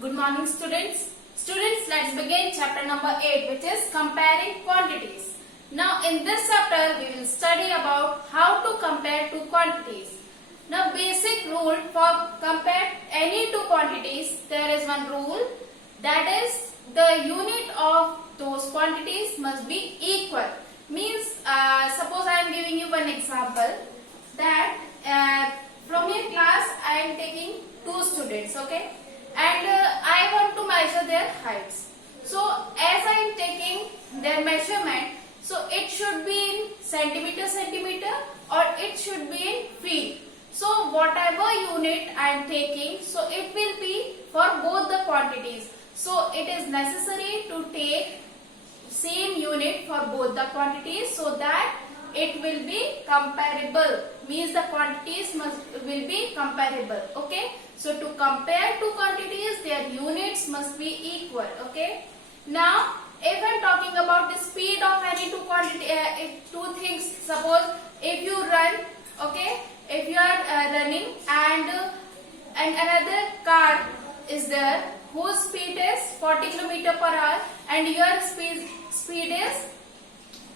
Good morning students. Students, let's begin chapter number 8, which is comparing quantities. Now in this chapter we will study about how to compare two quantities. Now basic rule for compare any two quantities, there is one rule, that is the unit of those quantities must be equal. Means suppose I am giving you one example that from your class I am taking two students, okay, and I want to measure their heights. So as I am taking their measurement, so it should be in centimeter or it should be in feet. So whatever unit I am taking, so it will be for both the quantities. So it is necessary to take same unit for both the quantities so that it will be comparable. Means the quantities will be comparable. Okay. So to compare two quantities, their units must be equal. Okay. Now, if I am talking about the speed of any two quantity, two things. Suppose if you run, okay, if you are running and another car is there whose speed is 40 km per hour and your speed is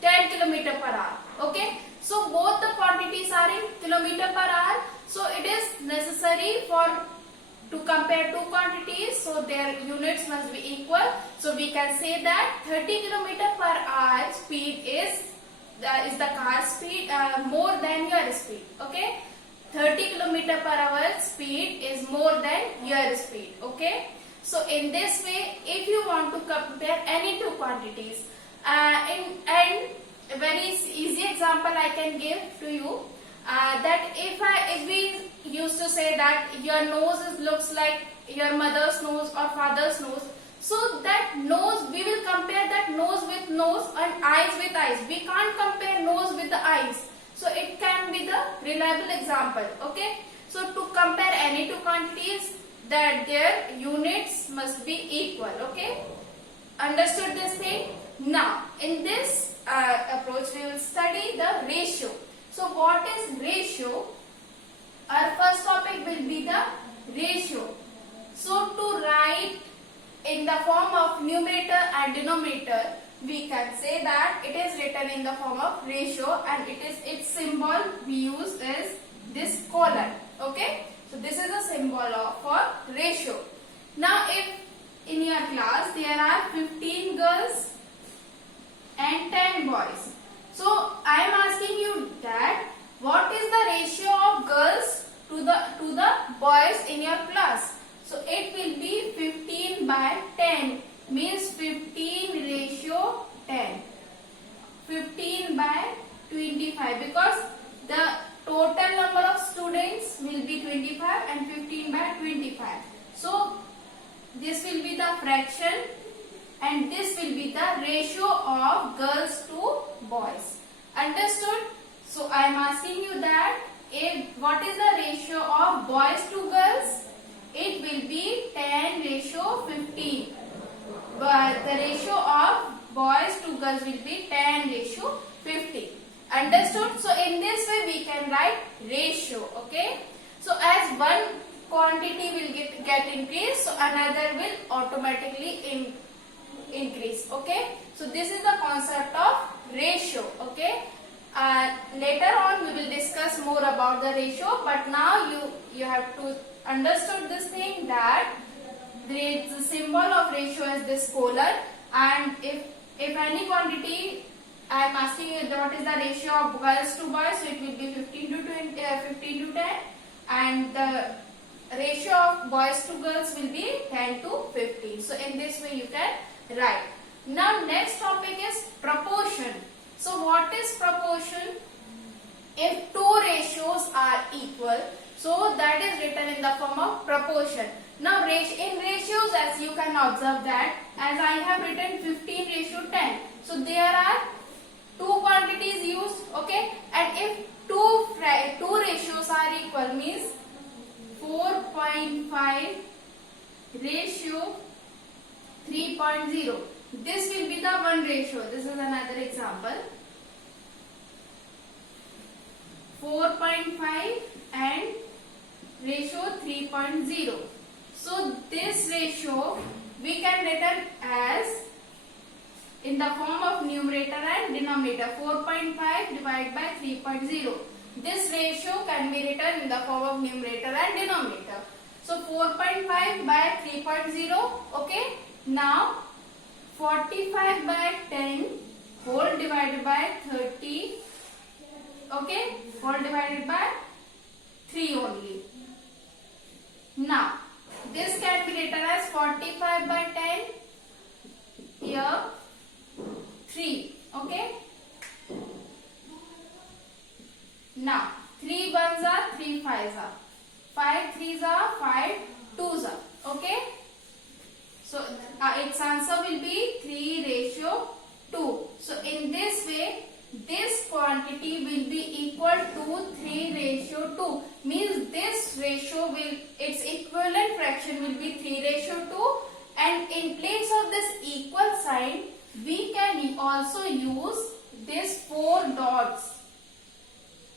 10 km per hour. Okay. So both the quantities are in kilometer per hour. So it is necessary to compare two quantities. So their units must be equal. So we can say that 30 km per hour speed is the car speed more than your speed. Okay. 30 km per hour speed is more than your speed. Okay. So in this way, if you want to compare any two quantities, and a very easy example I can give to you, that if we used to say that your nose looks like your mother's nose or father's nose, so that nose, we will compare that nose with nose and eyes with eyes. We can't compare nose with the eyes. So it can be the reliable example. Okay. So to compare any two quantities, that their units must be equal. Okay. Understood this thing? Now in this approach we will study the ratio. So what is ratio? Our first topic will be the ratio. So to write in the form of numerator and denominator, we can say that it is written in the form of ratio, and its symbol we use is this colon. Okay. So this is a symbol for ratio. Now if in your class there are 15 girls and 10 boys. So I am asking you that what is the ratio of girls to the boys in your class? So it will be 15 by 10, means 15 ratio 10. 15 by 25, because the total number of students will be 25 and 15 by 25. So this will be the fraction and this will be the ratio of girls to boys. Understood? So I am asking you that what is the ratio of boys to girls? It will be 10 ratio 15. But the ratio of boys to girls will be 10 ratio 50. Understood? So in this way we can write ratio. Okay. So as one quantity will get increased, so another will automatically increase. Okay. So this is the concept of ratio. Okay. Later on we will discuss more about the ratio, but now you have to understood this thing that the symbol of ratio is this colon, and if any quantity I am asking you what is the ratio of girls to boys, so it will be 15 to 10, and the ratio of boys to girls will be 10 to 50. So in this way you can write. Now next topic is proportion. So what is proportion? If two ratios are equal, so that is written in the form of proportion. Now in ratios, as you can observe that, as I have written 15 ratio 10. So there are two quantities used. Okay. And if two ratios are equal, means 4.5 ratio 3.0. This will be the one ratio. This is another example. 4.5 and ratio 3.0. So this ratio we can written as in the form of numerator and denominator. 4.5 divided by 3.0. This ratio can be written in the form of numerator and denominator. So 4.5 by 3.0. Okay. Now 45 by 10 whole divided by 30. Okay. Whole divided by 3 only. Now this can be written as 45 by 10. Here 3. Okay. Now 3 ones are 3 fives are 5 threes are 5 twos are. Okay. So its answer will be 3:2. So in this way, this quantity will be equal to 3:2. Means this ratio will, its equivalent fraction will be 3:2. And in place of this equal sign, we can also use this 4 dots.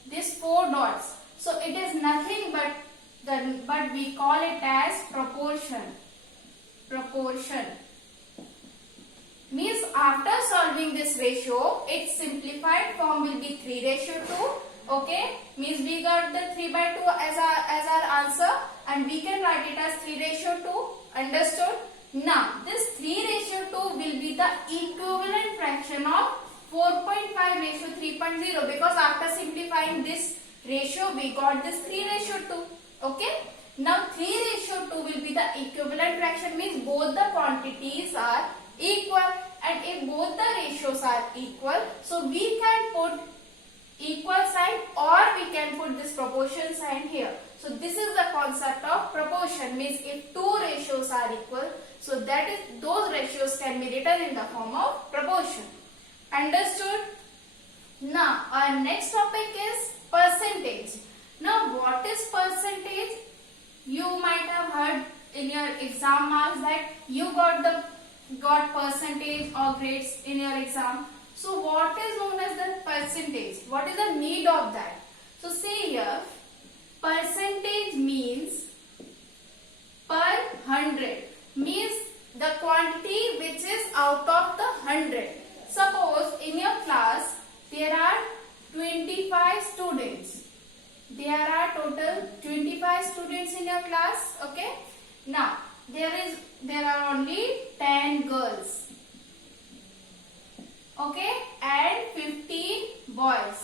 This 4 dots. So it is nothing but we call it as proportion. Proportion. Means after solving this ratio, its simplified form will be 3:2. Okay. Means we got the 3/2 as our answer, and we can write it as 3:2. Understood? Now this 3:2 will be the equivalent fraction of 4.5:3.0, because after simplifying this ratio we got this 3:2. Okay. Now 3:2 will be the equivalent fraction, means both the quantities are equal, and if both the ratios are equal, so we can put equal sign or we can put this proportion sign here. So this is the concept of proportion, means if two ratios are equal, so that is, those ratios can be written in the form of proportion. Understood? Now our next topic is percentage. Now what is percentage? You might have heard in your exam marks that you got percentage or grades in your exam. So what is known as the percentage? What is the need of that? So see here, percentage means per 100, means the quantity which is out of the 100. Suppose in your class there are 25 students. There are total 25 students in your class. Okay. Now there are only 10 girls. Okay, and 15 boys.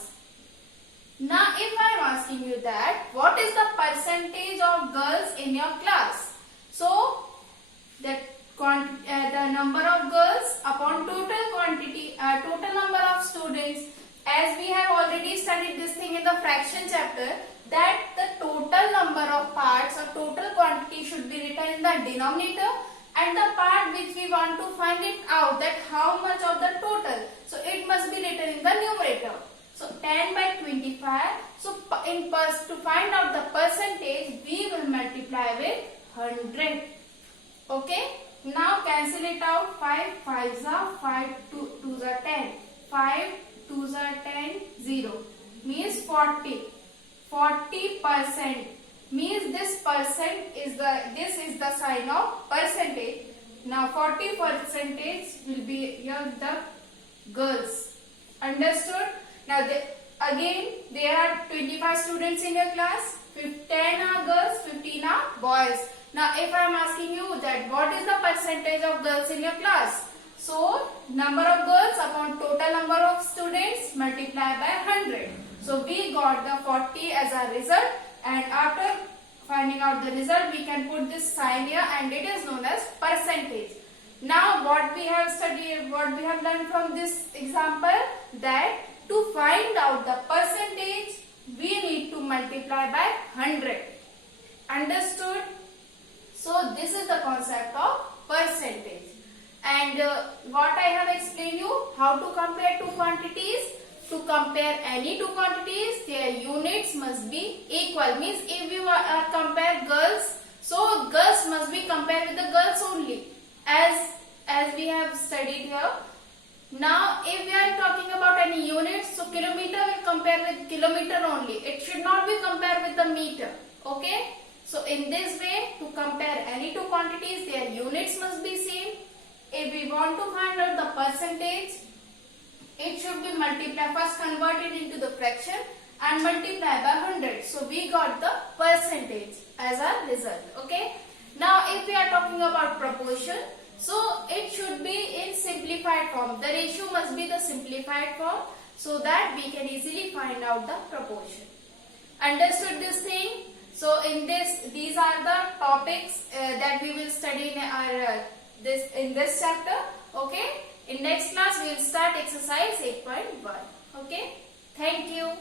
Now if I am asking you that what is the percentage of girls in your class? So the number of girls upon total quantity, total number of students, as we have already studied this thing in the fraction chapter, that the total number of parts or total quantity should be written in the denominator, and the part which we want to find it out, that how much of the total, so it must be written in the numerator. So 10 by 25. So to find out the percentage, we will multiply with 100. Okay. Now cancel it out. 5 5s are 5 2s are 10. 5 2s are 10. 0 means 40. 40%. Means this percent is the sign of percentage. Now 40% will be here the girls. Understood? Now again there are 25 students in your class. 10 are girls, 15 are boys. Now if I am asking you that what is the percentage of girls in your class? So number of girls upon total number of students multiply by 100. So we got the 40 as our result, and after finding out the result we can put this sign here, and it is known as percentage. Now what we have studied, what we have learned from this example, that to find out the percentage we need to multiply by 100. Understood? So this is the concept of percentage. And what I have explained you, how to compare two quantities. To compare any two quantities, their units must be equal. Means if you compare girls, so girls must be compared with the girls only, as we have studied here. Now if we are talking about any units, so kilometer will compare with kilometer only. It should not be compared with the meter. Okay. So in this way, to compare any two quantities, their units must be same. If we want to find out the percentage, it should be multiplied, first converted into the fraction and multiply by 100. So we got the percentage as our result. Okay. Now if we are talking about proportion, so it should be in simplified form. The ratio must be the simplified form so that we can easily find out the proportion. Understood this thing? So in these are the topics that we will study in our in this chapter. Okay. In next class we will start exercise 8.1. Okay. Thank you.